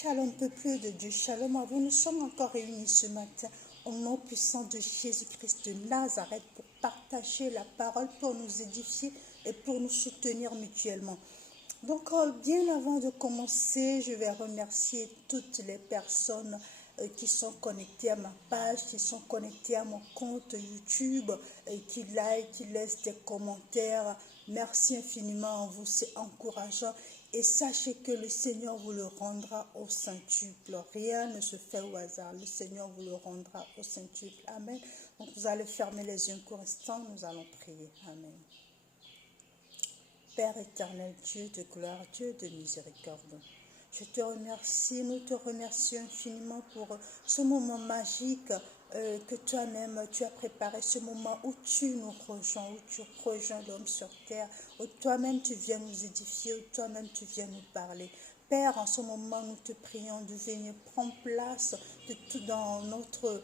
Shalom, peuple de Dieu, shalom à vous. Nous sommes encore réunis ce matin au nom puissant de Jésus-Christ de Nazareth pour partager la parole, pour nous édifier et pour nous soutenir mutuellement. Donc, bien avant de commencer, je vais remercier toutes les personnes qui sont connectées à ma page, qui sont connectées à mon compte YouTube, qui like, qui laissent des commentaires. Merci infiniment à vous, c'est encourageant. Et sachez que le Seigneur vous le rendra au centuple. Rien ne se fait au hasard. Le Seigneur vous le rendra au centuple. Amen. Donc vous allez fermer les yeux un court instant. Nous allons prier. Amen. Père éternel, Dieu de gloire, Dieu de miséricorde, je te remercie, nous te remercions infiniment pour ce moment magique que toi-même tu as préparé, ce moment où tu nous rejoins, où tu rejoins l'homme sur terre, où toi-même tu viens nous édifier, où toi-même tu viens nous parler. Père, en ce moment, nous te prions de venir prendre place de tout dans notre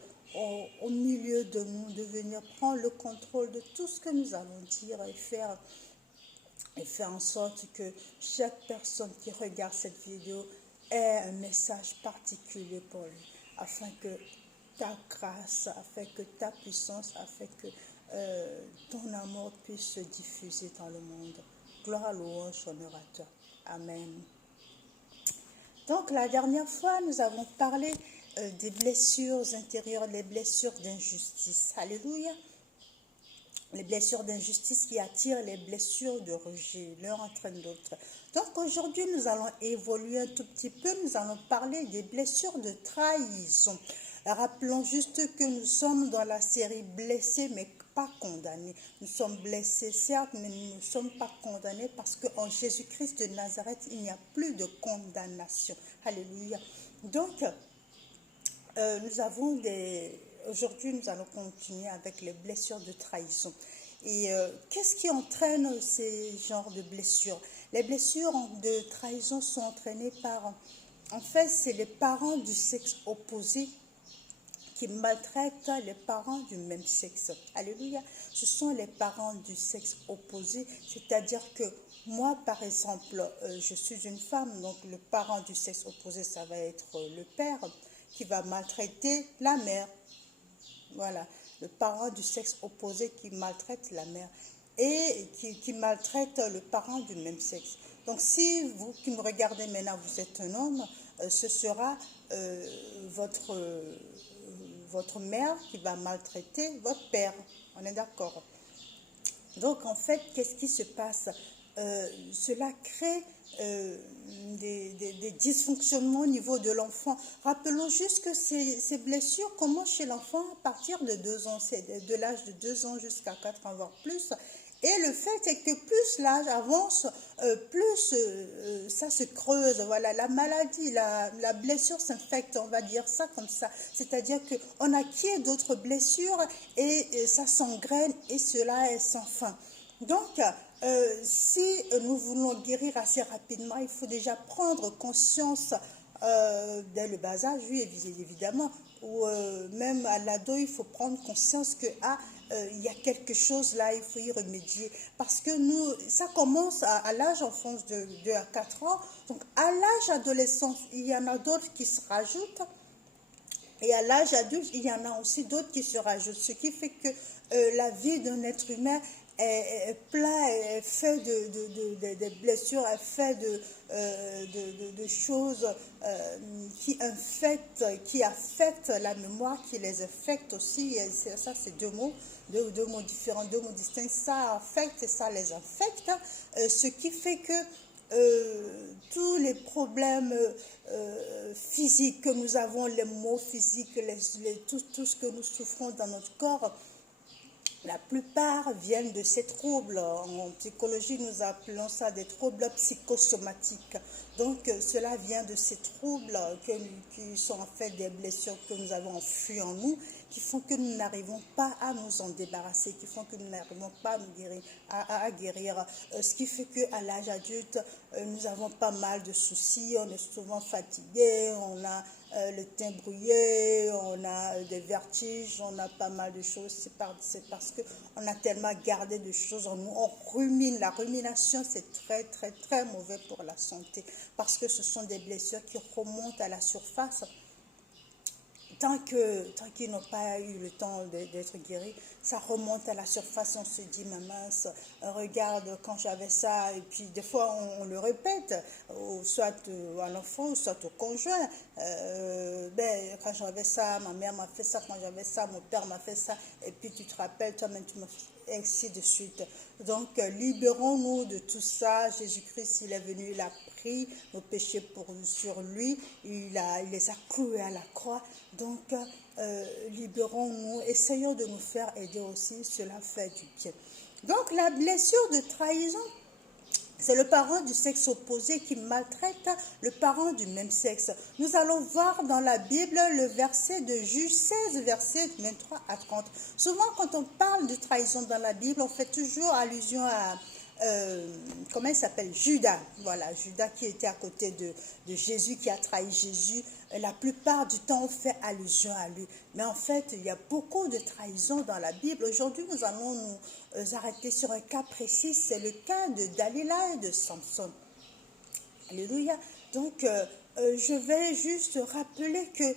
au milieu de nous, de venir prendre le contrôle de tout ce que nous allons dire et faire en sorte que chaque personne qui regarde cette vidéo ait un message particulier pour lui, afin que ta grâce, afin que ta puissance, afin que ton amour puisse se diffuser dans le monde. Gloire, louange, honneur à toi. Amen. Donc la dernière fois, nous avons parlé des blessures intérieures, les blessures d'injustice. Alléluia. Les blessures d'injustice qui attirent les blessures de rejet, l'un entraîne l'autre. Donc aujourd'hui, nous allons évoluer un tout petit peu, nous allons parler des blessures de trahison. Rappelons juste que nous sommes dans la série blessés mais pas condamnés. Nous sommes blessés certes, mais nous ne sommes pas condamnés parce qu'en Jésus-Christ de Nazareth, il n'y a plus de condamnation. Alléluia. Donc, nous avons aujourd'hui, nous allons continuer avec les blessures de trahison. Et qu'est-ce qui entraîne ces genres de blessures? Les blessures de trahison sont entraînées par, en fait, c'est les parents du sexe opposé qui maltraitent les parents du même sexe. Alléluia. Ce sont les parents du sexe opposé, c'est-à-dire que moi, par exemple, je suis une femme, donc le parent du sexe opposé, ça va être le père, qui va maltraiter la mère. Voilà, le parent du sexe opposé qui maltraite la mère et qui maltraite le parent du même sexe. Donc si vous qui me regardez maintenant, vous êtes un homme, ce sera votre mère qui va maltraiter votre père. On est d'accord? Donc en fait, qu'est-ce qui se passe? Cela crée des dysfonctionnements au niveau de l'enfant. Rappelons juste que ces blessures commencent chez l'enfant à partir de 2 ans, c'est de l'âge de 2 ans jusqu'à 4 ans, voire plus. Et le fait est que plus l'âge avance, plus ça se creuse. Voilà, la maladie, la blessure s'infecte, on va dire ça comme ça. C'est-à-dire qu'on acquiert d'autres blessures et ça s'engraine et cela est sans fin. Donc, si nous voulons guérir assez rapidement, il faut déjà prendre conscience dès le bas âge, oui, évidemment, ou même à l'ado, il faut prendre conscience que il y a quelque chose là, il faut y remédier. Parce que ça commence à l'âge enfance de 2 à 4 ans. Donc, à l'âge adolescence, il y en a d'autres qui se rajoutent. Et à l'âge adulte, il y en a aussi d'autres qui se rajoutent. Ce qui fait que la vie d'un être humain est plein, est fait de blessures, est fait de choses qui affectent la mémoire, qui les affectent aussi. Et ça, c'est deux mots différents, deux mots distincts. Ça affecte et ça les affecte. Ce qui fait que tous les problèmes physiques que nous avons, les maux physiques, tout ce que nous souffrons dans notre corps, la plupart viennent de ces troubles. En psychologie, nous appelons ça des troubles psychosomatiques. Donc, cela vient de ces troubles qui sont en fait des blessures que nous avons enfouies en nous, qui font que nous n'arrivons pas à nous en débarrasser, qui font que nous n'arrivons pas à nous guérir, à guérir. Ce qui fait qu'à l'âge adulte, nous avons pas mal de soucis, on est souvent fatigué, on a le teint brouillé, on a des vertiges, on a pas mal de choses. C'est parce qu'on a tellement gardé de choses en nous. On rumine. La rumination, c'est très, très, très mauvais pour la santé parce que ce sont des blessures qui remontent à la surface. Tant qu'ils n'ont pas eu le temps d'être guéris, ça remonte à la surface, on se dit, mais mince, regarde quand j'avais ça, et puis des fois on le répète, soit à l'enfant, soit au conjoint, quand j'avais ça, ma mère m'a fait ça, quand j'avais ça, mon père m'a fait ça, et puis tu te rappelles, toi-même tu m'as fait, ainsi de suite. Donc libérons-nous de tout ça. Jésus-Christ, il est venu, il a pris nos péchés sur lui, il les a cloués à la croix. Donc libérons-nous, essayons de nous faire aider aussi, cela fait du bien. Donc la blessure de trahison, c'est le parent du sexe opposé qui maltraite le parent du même sexe. Nous allons voir dans la Bible le verset de Juge 16, versets 23 à 30. Souvent, quand on parle de trahison dans la Bible, on fait toujours allusion à, comment il s'appelle, Judas. Voilà, Judas qui était à côté de Jésus, qui a trahi Jésus. La plupart du temps, on fait allusion à lui. Mais en fait, il y a beaucoup de trahisons dans la Bible. Aujourd'hui, nous allons nous arrêter sur un cas précis. C'est le cas de Dalila et de Samson. Alléluia. Donc, je vais juste rappeler que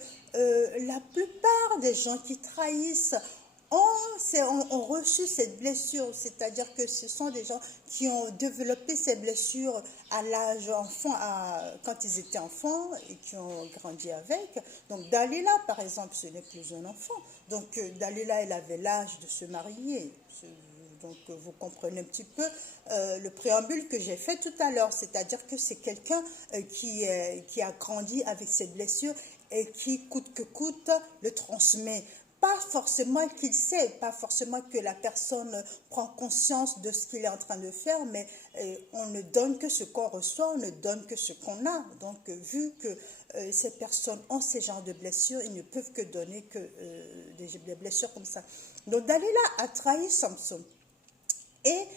la plupart des gens qui trahissent ont reçu cette blessure, c'est-à-dire que ce sont des gens qui ont développé ces blessures à l'âge enfant, quand ils étaient enfants et qui ont grandi avec. Donc Dalila, par exemple, ce n'est plus un enfant. Donc Dalila, elle avait l'âge de se marier. Donc vous comprenez un petit peu le préambule que j'ai fait tout à l'heure, c'est-à-dire que c'est quelqu'un qui a grandi avec cette blessure et qui, coûte que coûte, le transmet. Pas forcément qu'il sait, pas forcément que la personne prend conscience de ce qu'il est en train de faire, mais on ne donne que ce qu'on reçoit, on ne donne que ce qu'on a. Donc, vu que ces personnes ont ces genres de blessures, ils ne peuvent que donner que des blessures comme ça. Donc, Dalila a trahi Samson. Et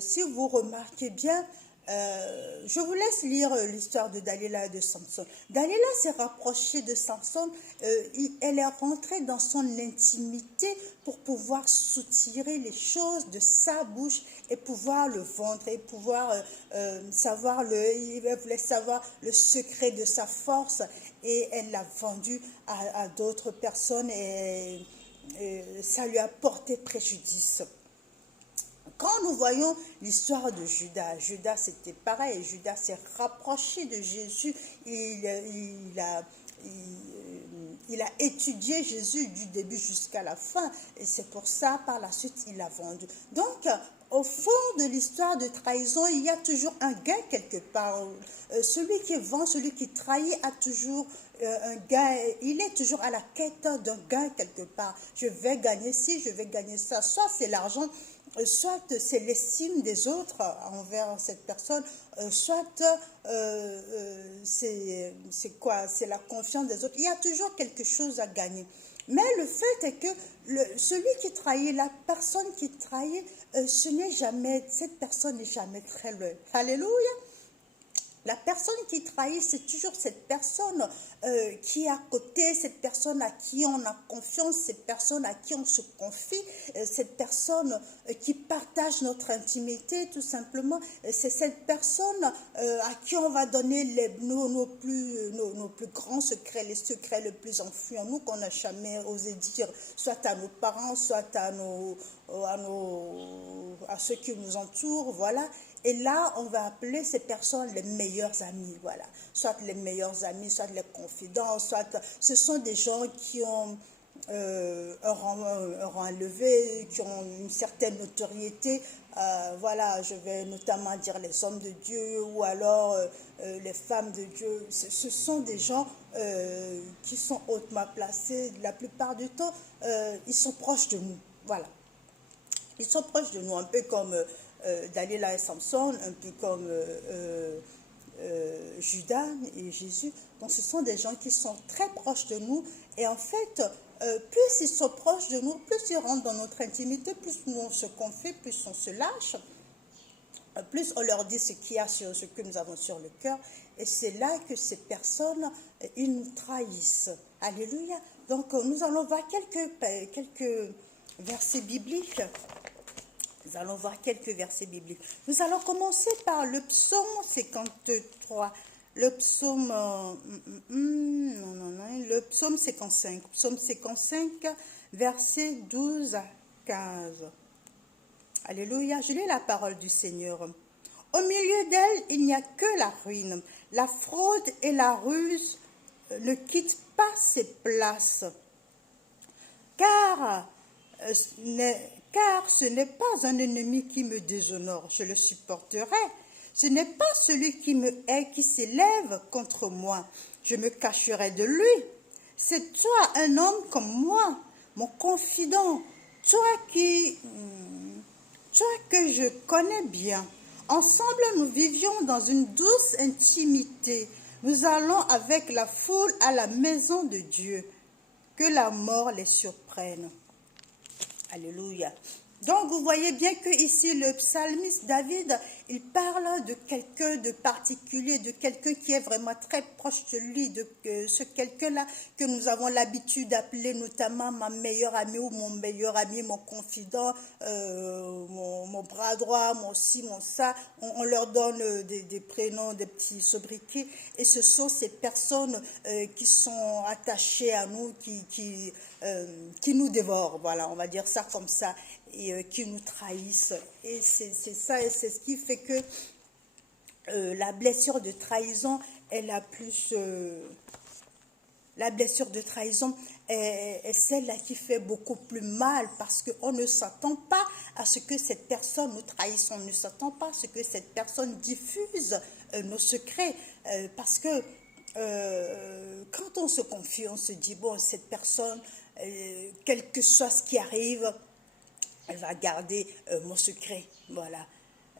si vous remarquez bien, je vous laisse lire l'histoire de Dalila et de Samson. Dalila s'est rapprochée de Samson, elle est rentrée dans son intimité pour pouvoir soutirer les choses de sa bouche et pouvoir le vendre et pouvoir il voulait savoir le secret de sa force et elle l'a vendu à d'autres personnes et ça lui a porté préjudice. Quand nous voyons l'histoire de Judas, Judas c'était pareil, Judas s'est rapproché de Jésus, il a étudié Jésus du début jusqu'à la fin, et c'est pour ça, par la suite, il l'a vendu. Donc, au fond de l'histoire de trahison, il y a toujours un gain quelque part. Celui qui vend, celui qui trahit a toujours un gain, il est toujours à la quête d'un gain quelque part. Je vais gagner ci, je vais gagner ça. Soit c'est l'argent, soit c'est l'estime des autres envers cette personne, soit c'est quoi? C'est la confiance des autres. Il y a toujours quelque chose à gagner. Mais le fait est que celui qui trahit, la personne qui trahit, cette personne n'est jamais très loin. Alléluia. La personne qui trahit, c'est toujours cette personne qui est à côté, cette personne à qui on a confiance, cette personne à qui on se confie, cette personne qui partage notre intimité, tout simplement. C'est cette personne à qui on va donner nos plus grands secrets, les secrets les plus enfuis en nous qu'on n'a jamais osé dire, soit à nos parents, soit à ceux qui nous entourent, voilà. Et là, on va appeler ces personnes les meilleurs amis, voilà. Soit les meilleurs amis, soit les confidents, soit ce sont des gens qui ont un rang élevé, qui ont une certaine notoriété. Voilà, je vais notamment dire les hommes de Dieu ou alors les femmes de Dieu. Ce sont des gens qui sont hautement placés. La plupart du temps, ils sont proches de nous, voilà. Ils sont proches de nous, un peu comme Dalila et Samson, un peu comme Judas et Jésus. Donc ce sont des gens qui sont très proches de nous et en fait, plus ils sont proches de nous, plus ils rentrent dans notre intimité, plus nous on se confie, plus on se lâche, plus on leur dit ce qu'il y a sur ce que nous avons sur le cœur. Et c'est là que ces personnes, ils nous trahissent. Alléluia. Donc, nous allons voir quelques versets bibliques. Nous allons voir quelques versets bibliques. Nous allons commencer par le psaume 53. Le psaume, le psaume 55. Psaume 55, versets 12 à 15. Alléluia. Je lis la parole du Seigneur. Au milieu d'elle, il n'y a que la ruine. La fraude et la ruse ne quittent pas ses places. Car ce n'est pas un ennemi qui me déshonore, je le supporterai. Ce n'est pas celui qui me hait qui s'élève contre moi, je me cacherai de lui. C'est toi, un homme comme moi, mon confident, toi que je connais bien. Ensemble, nous vivions dans une douce intimité. Nous allons avec la foule à la maison de Dieu. Que la mort les surprenne. Alléluia. Donc, vous voyez bien que ici, le psalmiste David, il parle de quelqu'un de particulier, de quelqu'un qui est vraiment très proche de lui, de ce quelqu'un-là que nous avons l'habitude d'appeler notamment ma meilleure amie ou mon meilleur ami, mon confident, mon bras droit, mon ci, mon ça. On leur donne des prénoms, des petits sobriquets. Et ce sont ces personnes qui sont attachées à nous, qui nous dévorent. Voilà, on va dire ça comme ça. Et qui nous trahissent. Et c'est ça, et c'est ce qui fait que la blessure de trahison est la plus... la blessure de trahison est celle-là qui fait beaucoup plus mal parce qu'on ne s'attend pas à ce que cette personne nous trahisse, on ne s'attend pas à ce que cette personne diffuse nos secrets. Parce que quand on se confie, on se dit, bon, cette personne, quel que soit ce qui arrive, elle va garder mon secret, voilà.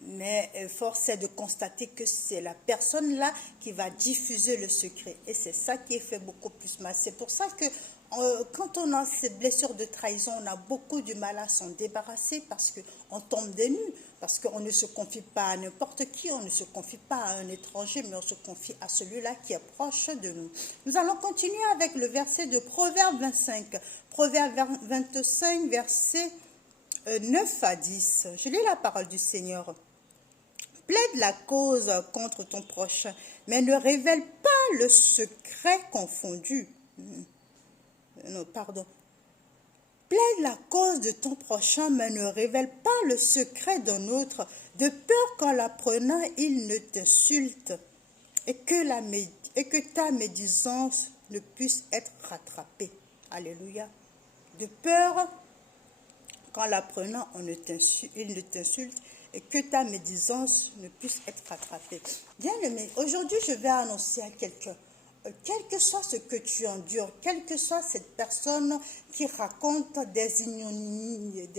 Mais force est de constater que c'est la personne-là qui va diffuser le secret. Et c'est ça qui fait beaucoup plus mal. C'est pour ça que quand on a ces blessures de trahison, on a beaucoup du mal à s'en débarrasser parce qu'on tombe des nues, parce qu'on ne se confie pas à n'importe qui, on ne se confie pas à un étranger, mais on se confie à celui-là qui est proche de nous. Nous allons continuer avec le verset de Proverbe 25. Proverbe 25, verset 9 à 10. Je lis la parole du Seigneur. Plaide la cause contre ton prochain, mais ne révèle pas le secret confondu. Non, pardon. Plaide la cause de ton prochain, mais ne révèle pas le secret d'un autre, de peur qu'en l'apprenant, il ne t'insulte et que ta médisance ne puisse être rattrapée. Alléluia. De peur qu'en l'apprenant, il ne t'insulte et que ta médisance ne puisse être rattrapée. Bien-aimé, aujourd'hui, je vais annoncer à quelqu'un, quel que soit ce que tu endures, quelle que soit cette personne qui raconte des ignominités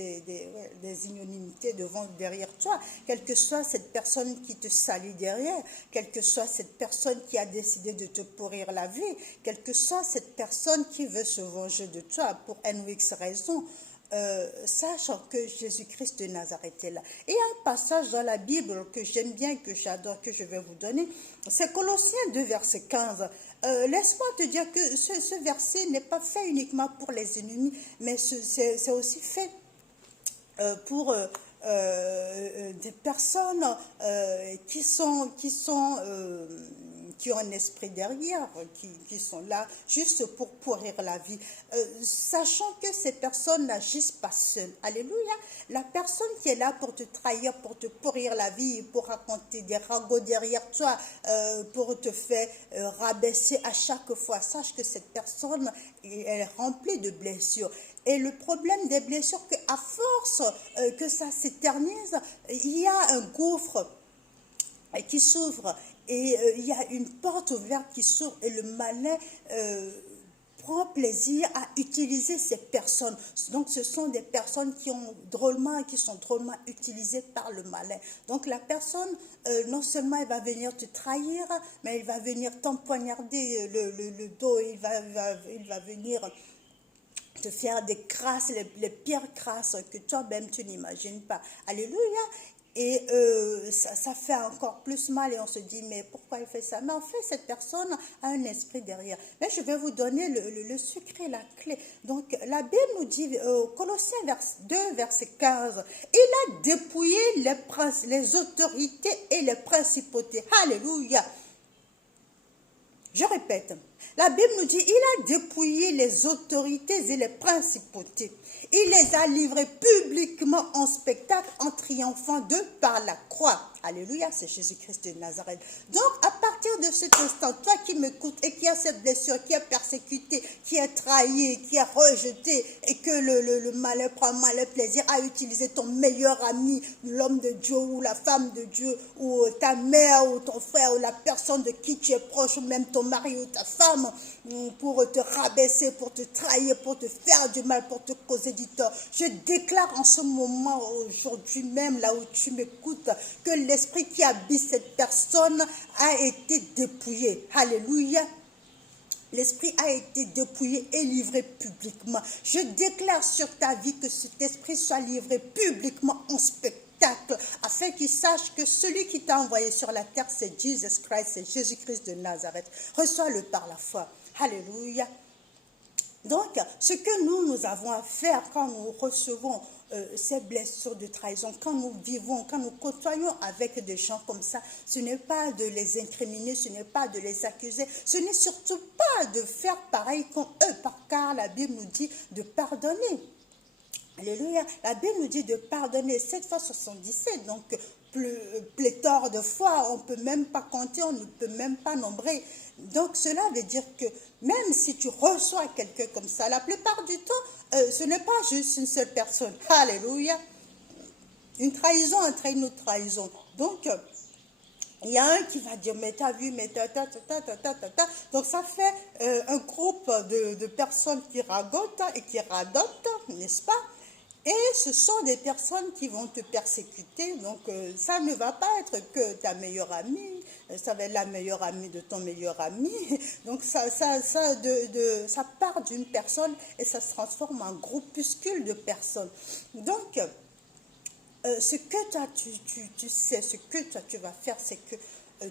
derrière toi, quelle que soit cette personne qui te salit derrière, quelle que soit cette personne qui a décidé de te pourrir la vie, quelle que soit cette personne qui veut se venger de toi pour N ou X raison, sachant que Jésus-Christ de Nazareth est là. Et un passage dans la Bible que j'aime bien, que j'adore, que je vais vous donner, c'est Colossiens 2, verset 15. Laisse-moi te dire que ce verset n'est pas fait uniquement pour les ennemis, mais c'est aussi fait pour des personnes qui ont un esprit derrière, qui sont là juste pour pourrir la vie, sachant que ces personnes n'agissent pas seules. Alléluia. La personne qui est là pour te trahir, pour te pourrir la vie, pour raconter des ragots derrière toi, pour te faire rabaisser à chaque fois, sache que cette personne est remplie de blessures. Et le problème des blessures, qu'à force que ça s'éternise, il y a un gouffre qui s'ouvre et il y a une porte ouverte qui s'ouvre et le malin prend plaisir à utiliser ces personnes. Donc ce sont des personnes qui sont drôlement utilisées par le malin. Donc la personne, non seulement elle va venir te trahir, mais elle va venir t'empoignarder le dos, il va venir te faire des grâces, les pires grâces que toi-même tu n'imagines pas. Alléluia. Et ça fait encore plus mal et on se dit, mais pourquoi il fait ça? Mais en fait, cette personne a un esprit derrière. Mais je vais vous donner le secret, la clé. Donc, la Bible nous dit, Colossiens 2, verset 15, il a dépouillé les autorités et les principautés. Alléluia. Je répète, la Bible nous dit, il a dépouillé les autorités et les principautés. Il les a livrés publiquement en spectacle en triomphant d'eux par la croix. Alléluia, c'est Jésus-Christ de Nazareth. Donc, à partir de cet instant, toi qui m'écoutes et qui as cette blessure, qui est persécuté, qui est trahi, qui est rejeté, et que le malheur prend malheur plaisir à utiliser ton meilleur ami, l'homme de Dieu ou la femme de Dieu, ou ta mère ou ton frère, ou la personne de qui tu es proche, ou même ton mari ou ta femme, pour te rabaisser, pour te trahir, pour te faire du mal, pour te causer du tort. Je déclare en ce moment, aujourd'hui même, là où tu m'écoutes, que l'esprit qui habite cette personne a été dépouillé. Alléluia. L'esprit a été dépouillé et livré publiquement. Je déclare sur ta vie que cet esprit soit livré publiquement en spectacle, afin qu'il sache que celui qui t'a envoyé sur la terre, c'est Jesus Christ, c'est Jésus-Christ de Nazareth. Reçois-le par la foi. Alléluia. Donc, ce que nous avons à faire quand nous recevons ces blessures de trahison, quand nous vivons, quand nous côtoyons avec des gens comme ça, ce n'est pas de les incriminer, ce n'est pas de les accuser, ce n'est surtout pas de faire pareil comme eux, car la Bible nous dit de pardonner. Alléluia. La Bible nous dit de pardonner 7 fois 77, donc pléthore de fois, on ne peut même pas compter, on ne peut même pas nombrer. Donc cela veut dire que même si tu reçois quelqu'un comme ça, la plupart du temps, ce n'est pas juste une seule personne. Alléluia. Une trahison entraîne une autre trahison. Donc, il y a un qui va dire, mais t'as vu, mais ta. Donc ça fait un groupe de personnes qui ragotent et qui radotent, n'est-ce pas? Et ce sont des personnes qui vont te persécuter. Donc, ça ne va pas être que ta meilleure amie. Ça va être la meilleure amie de ton meilleur ami. Donc, ça part d'une personne et ça se transforme en groupuscule de personnes. Donc, ce que toi, tu sais, ce que toi, tu vas faire, c'est que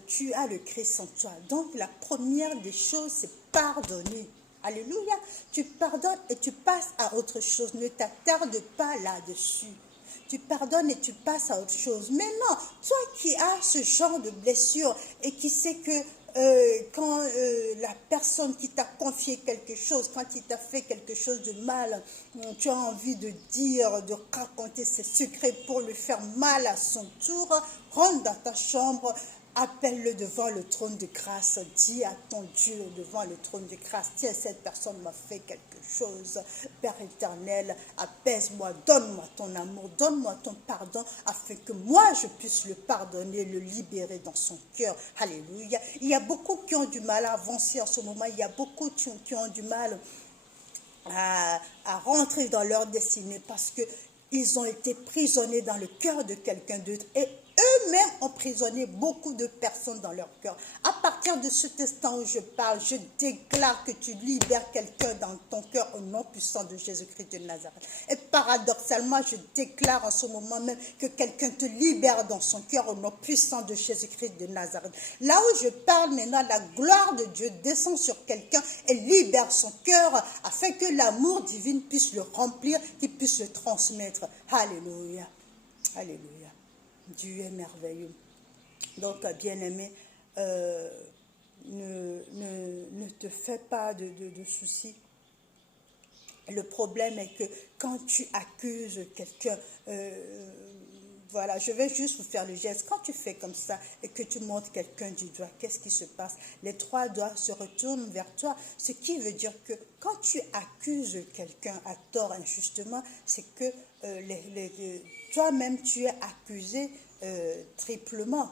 tu as le Christ en toi. Donc, la première des choses, c'est pardonner. Alléluia. Tu pardonnes et tu passes à autre chose. Ne t'attarde pas là-dessus. Tu pardonnes et tu passes à autre chose. Mais non, toi qui as ce genre de blessure et qui sais que quand la personne qui t'a confié quelque chose, quand il t'a fait quelque chose de mal, tu as envie de dire, de raconter ses secrets pour lui faire mal à son tour, rentre dans ta chambre, appelle-le devant le trône de grâce, dis à ton Dieu devant le trône de grâce, tiens, cette personne m'a fait quelque chose, Père éternel, apaise-moi, donne-moi ton amour, donne-moi ton pardon, afin que moi je puisse le pardonner, le libérer dans son cœur. Alléluia. Il y a beaucoup qui ont du mal à avancer en ce moment, il y a beaucoup qui ont du mal à rentrer dans leur destinée parce qu'ils ont été prisonniers dans le cœur de quelqu'un d'autre et eux-mêmes ont prisonnier beaucoup de personnes dans leur cœur. À partir de cet instant où je parle, je déclare que tu libères quelqu'un dans ton cœur au nom puissant de Jésus-Christ de Nazareth. Et paradoxalement, je déclare en ce moment même que quelqu'un te libère dans son cœur au nom puissant de Jésus-Christ de Nazareth. Là où je parle maintenant, la gloire de Dieu descend sur quelqu'un et libère son cœur afin que l'amour divin puisse le remplir, qu'il puisse le transmettre. Alléluia. Alléluia. Dieu est merveilleux. Donc, bien-aimé, ne te fais pas de soucis. Le problème est que quand tu accuses quelqu'un, voilà, je vais juste vous faire le geste. Quand tu fais comme ça et que tu montres quelqu'un du doigt, qu'est-ce qui se passe? Les trois doigts se retournent vers toi, ce qui veut dire que quand tu accuses quelqu'un à tort injustement, c'est que toi-même tu es accusé triplement.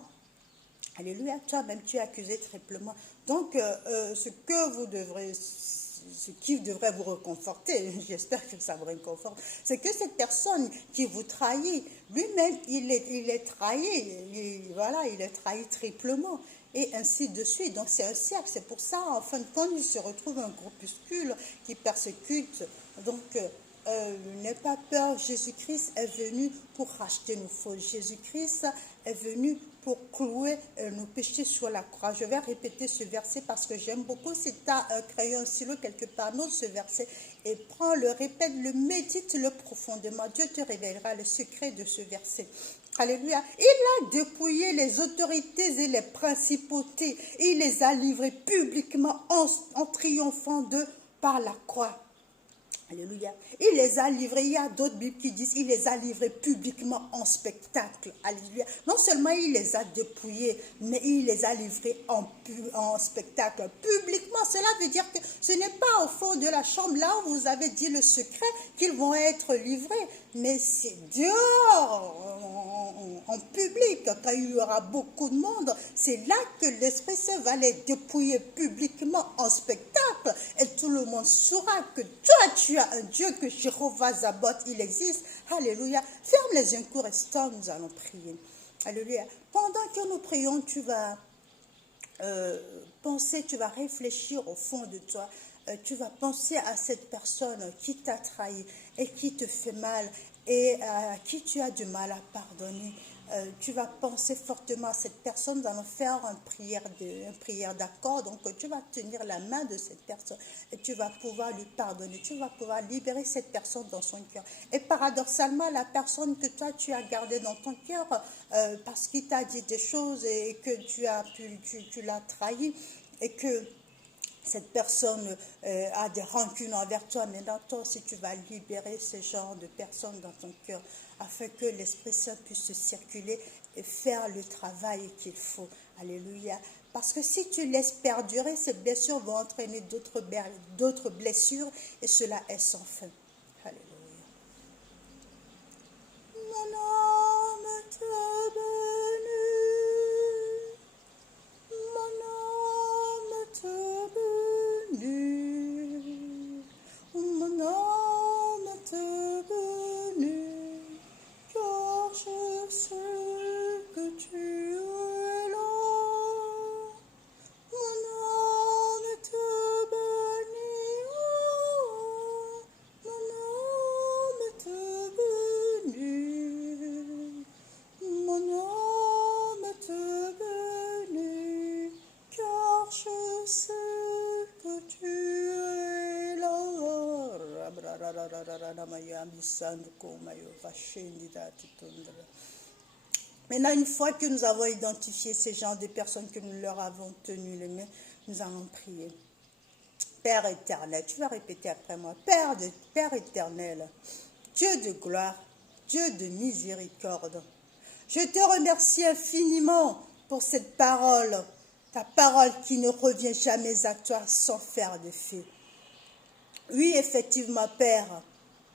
Alléluia, toi-même tu es accusé triplement. Donc, ce qui devrait vous réconforter, j'espère que ça vous réconforte, c'est que cette personne qui vous trahit, lui-même, il est trahi, il est trahi triplement. et ainsi de suite. Donc c'est un cercle, c'est pour ça, en fin de compte, il se retrouve un groupuscule qui persécute. Donc, n'aie pas peur, Jésus-Christ est venu pour racheter nos fautes. Jésus-Christ est venu pour clouer nos péchés sur la croix. Je vais répéter ce verset parce que j'aime beaucoup. Si tu as un crayon, un stylo quelque part, note ce verset et prends-le, répète-le, médite-le profondément. Dieu te révélera le secret de ce verset. Alléluia. Il a dépouillé les autorités et les principautés. Il les a livrés publiquement en triomphant d'eux par la croix. Alléluia. Il les a livrés. Il y a d'autres Bibles qui disent il les a livrés publiquement en spectacle. Alléluia. Non seulement il les a dépouillés, mais il les a livrés en spectacle publiquement. Cela veut dire que ce n'est pas au fond de la chambre, là où vous avez dit le secret, qu'ils vont être livrés. Mais c'est dehors, en public, quand il y aura beaucoup de monde. C'est là que l'Esprit Saint va les dépouiller publiquement en spectacle. Et tout le monde saura que toi, tu as un Dieu, que Jéhovah Zabot, il existe. Alléluia. Ferme les yeux, court restant, nous allons prier. Alléluia. Pendant que nous prions, tu vas penser, tu vas réfléchir au fond de toi. Tu vas penser à cette personne qui t'a trahi et qui te fait mal et à qui tu as du mal à pardonner. Tu vas penser fortement à cette personne. Nous allons faire une prière d'accord. Donc, tu vas tenir la main de cette personne et tu vas pouvoir lui pardonner. Tu vas pouvoir libérer cette personne dans son cœur. Et paradoxalement, la personne que toi, tu as gardée dans ton cœur parce qu'il t'a dit des choses et que tu l'as trahi et que cette personne a des rancunes envers toi, mais dans toi aussi tu vas libérer ce genre de personnes dans ton cœur afin que l'Esprit Saint puisse circuler et faire le travail qu'il faut. Alléluia. Parce que si tu laisses perdurer, ces blessures vont entraîner d'autres blessures et cela est sans fin. Alléluia. Mon âme te bénit. Mon âme te bénit. Mon âme te bénit. Car je sais que tu es là. Mon âme te bénit. Mon âme te bénit. Mon âme te bénit. Car je sais que tu es là. Maintenant, une fois que nous avons identifié ces genres de personnes, que nous leur avons tenu les mains, nous allons prier. Père éternel, tu vas répéter après moi. Père éternel, Dieu de gloire, Dieu de miséricorde, je te remercie infiniment pour cette parole, ta parole qui ne revient jamais à toi sans faire d'effet. Oui, effectivement, Père,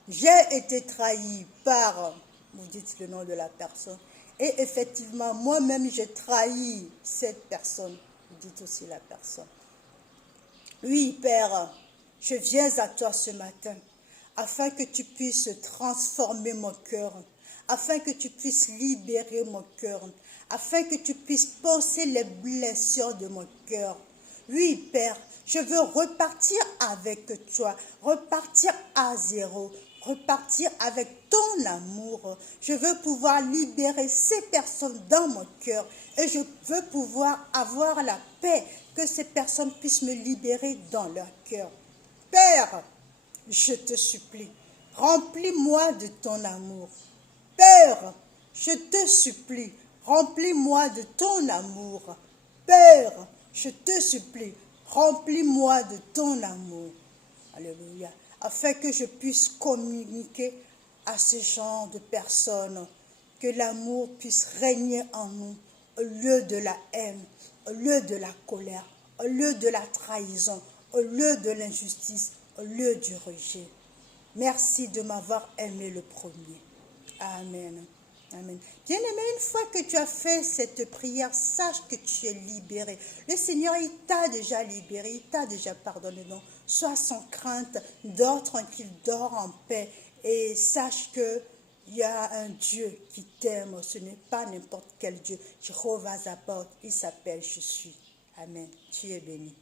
j'ai été trahi par, vous dites le nom de la personne, et effectivement, moi-même, j'ai trahi cette personne, vous dites aussi la personne. Oui, Père, je viens à toi ce matin, afin que tu puisses transformer mon cœur, afin que tu puisses libérer mon cœur, afin que tu puisses penser les blessures de mon cœur. Oui, Père, je veux repartir avec toi, repartir à zéro, repartir avec ton amour. Je veux pouvoir libérer ces personnes dans mon cœur et je veux pouvoir avoir la paix, que ces personnes puissent me libérer dans leur cœur. Père, je te supplie, remplis-moi de ton amour. Père, je te supplie, remplis-moi de ton amour. Père, je te supplie, remplis-moi de ton amour. Alléluia. Afin que je puisse communiquer à ce genre de personnes, que l'amour puisse régner en nous, au lieu de la haine, au lieu de la colère, au lieu de la trahison, au lieu de l'injustice, au lieu du rejet. Merci de m'avoir aimé le premier. Amen. Amen. Bien-aimé, une fois que tu as fait cette prière, sache que tu es libéré. Le Seigneur, il t'a déjà libéré, il t'a déjà pardonné. Donc, sois sans crainte, dors tranquille, dors en paix et sache que Il y a un Dieu qui t'aime. Ce n'est pas n'importe quel Dieu. Jéhovah Zabbaoth, il s'appelle Je suis. Amen. Tu es béni.